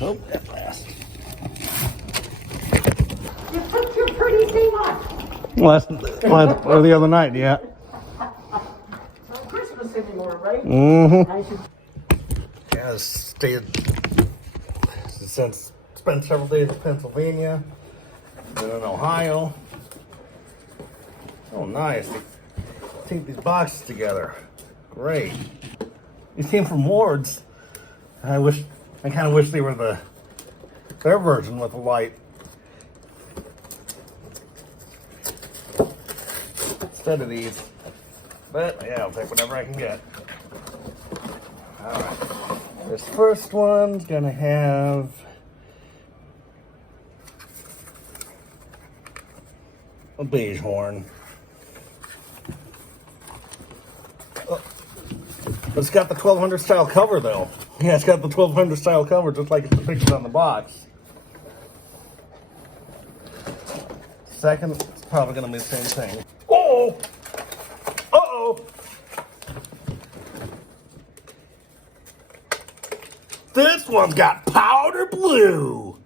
Oh, that passed. You took your pretty thing off. Or the other night, yeah. It's not Christmas anymore, right? Mm-hmm. I should. Yeah, spent several days in Pennsylvania, then in Ohio. Oh, nice. They take these boxes together. Great. These came from Ward's. I kind of wish they were their version with the light. Instead of these. But yeah, I'll take whatever I can get. Alright. This first one's gonna have a beige horn. Oh. But it's got the 1200 style cover though. Yeah, it's got the 1200 style cover just like it's depicted on the box. Second, it's probably gonna be the same thing. Oh! Uh-oh! This one's got powder blue!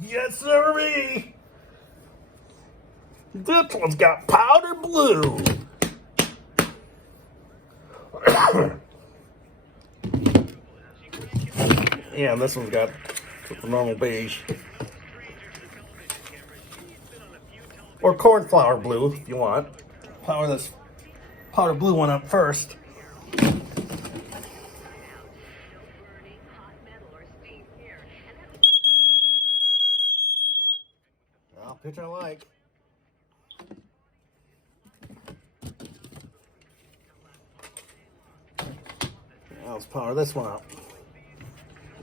Yes, sirree! This one's got powder blue! Yeah, this one's got the normal beige. Or cornflower blue, if you want. Power this powder blue one up first. Well, pitch I like. Now let's power this one up.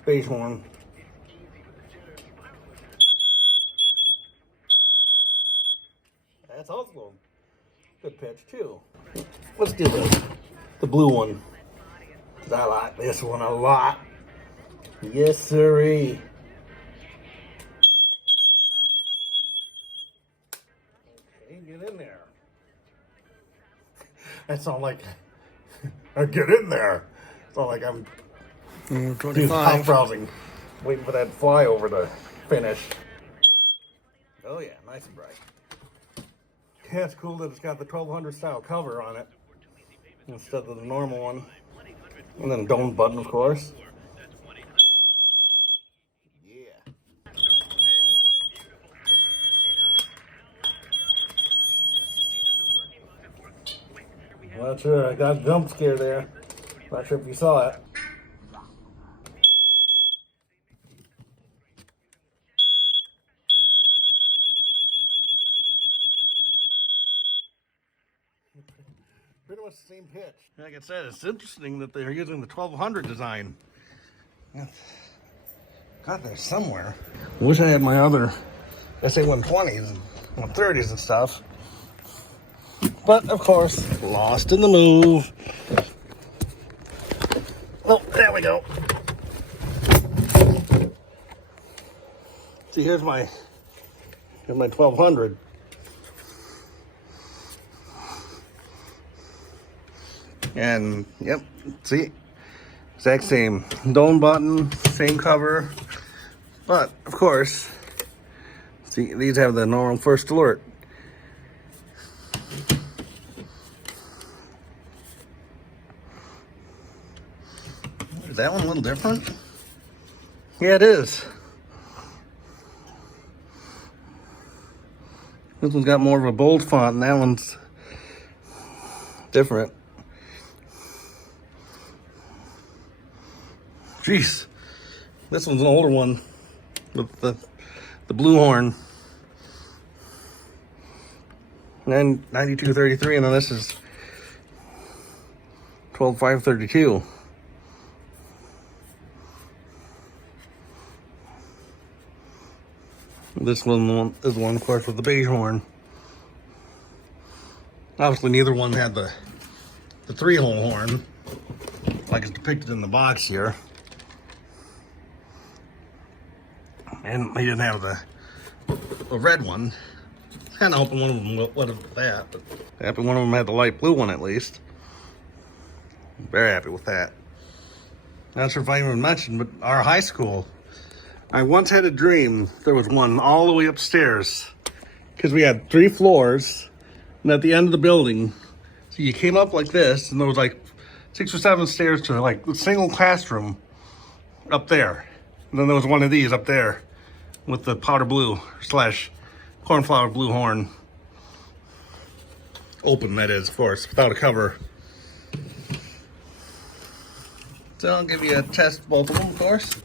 Beige one. That's also a good pitch too. Let's do the blue one. I like this one a lot. Yes, sirree. Okay, get in there. That sounds like get in there. It's not like I'm doing house browsing, waiting for that flyover to finish. Oh yeah, nice and bright. Yeah, it's cool that it's got the 1200 style cover on it instead of the normal one. And then a dome button, of course. Yeah. Not sure, I got a jump scare there. Not sure if you saw it. Pretty much the same pitch. Like I said, it's interesting that they're using the 1200 design. Got there somewhere. I wish I had my other SA120s and 30s and stuff. But, of course, lost in the move. Oh, there we go. See, here's my 1200. And yep, see, exact same dome button, same cover, but of course, see, these have the normal first alert. Is that one a little different? Yeah, it is. This one's got more of a bold font, and that one's different. Jeez, this one's an older one with the blue horn. And 9233, and then this is 12532. This one is the one, of course, with the beige horn. Obviously, neither one had the 3-hole horn, like it's depicted in the box here. And they didn't have the red one. Kind of hoping one of them would have that, but happy one of them had the light blue one at least. Very happy with that. Not sure if I even mentioned, but our high school, I once had a dream there was one all the way upstairs because we had 3 floors, and at the end of the building, so you came up like this, and there was like 6 or 7 stairs to like a single classroom up there. And then there was one of these up there with the powder blue / cornflower blue horn. Open, that is, of course, without a cover. So I'll give you a test, both of them, of course.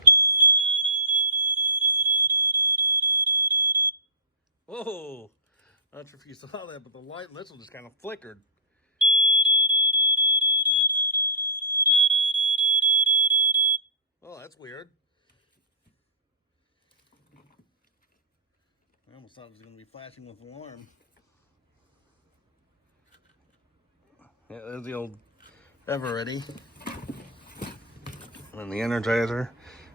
Whoa! Not sure if you saw that, but the light in this one just kind of flickered. Oh, that's weird. I almost thought it was going to be flashing with alarm. Yeah, there's the old Ever Ready. And the Energizer.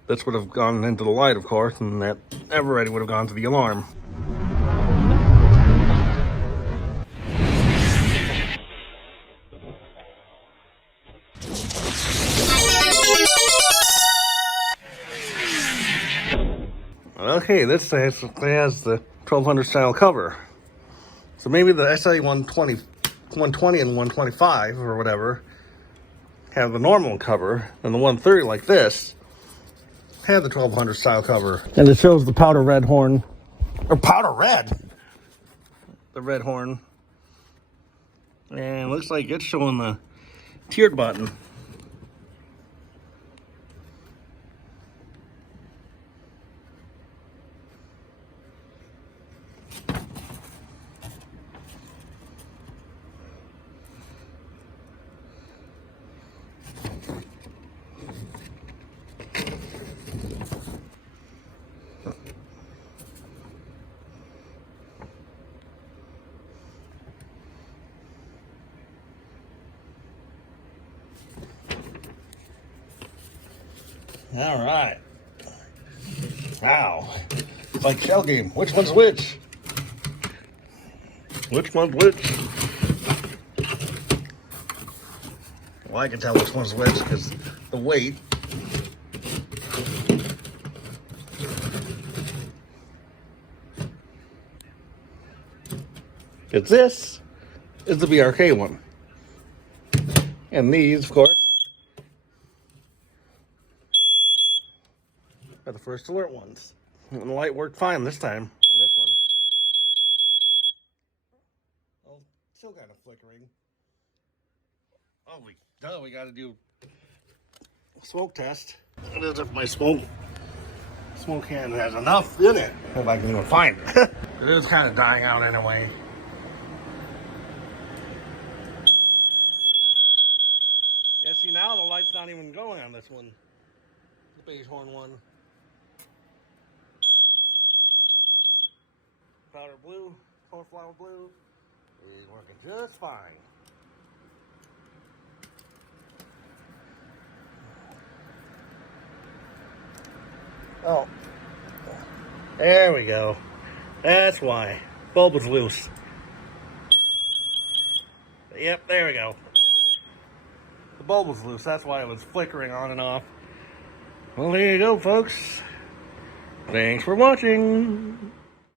This would have gone into the light, of course, and that Ever Ready would have gone to the alarm. Okay, this has the 1200 style cover. So maybe the SA120 and 125 or whatever have the normal cover, and the 130 like this had the 1200 style cover. And it shows the powder red horn, or powder red, the red horn. And it looks like it's showing the tiered button. All right. Wow. It's like shell game. Which one's which? Which one's which? Well, I can tell which one's which because the weight. Because this is the BRK one. And these, of course, are the first alert ones. And the light worked fine this time on this one. Oh, still kind of flickering. Oh, we got to do a smoke test. It is if my smoke can has enough in it, if I can even find it. It is kind of dying out anyway. Yeah, see, now the light's not even going on this one. The beige horn one. Powder blue, cornflower blue is working just fine. Oh, there we go. That's why. Bulb was loose. Yep, there we go. The bulb was loose. That's why it was flickering on and off. Well, there you go, folks. Thanks for watching.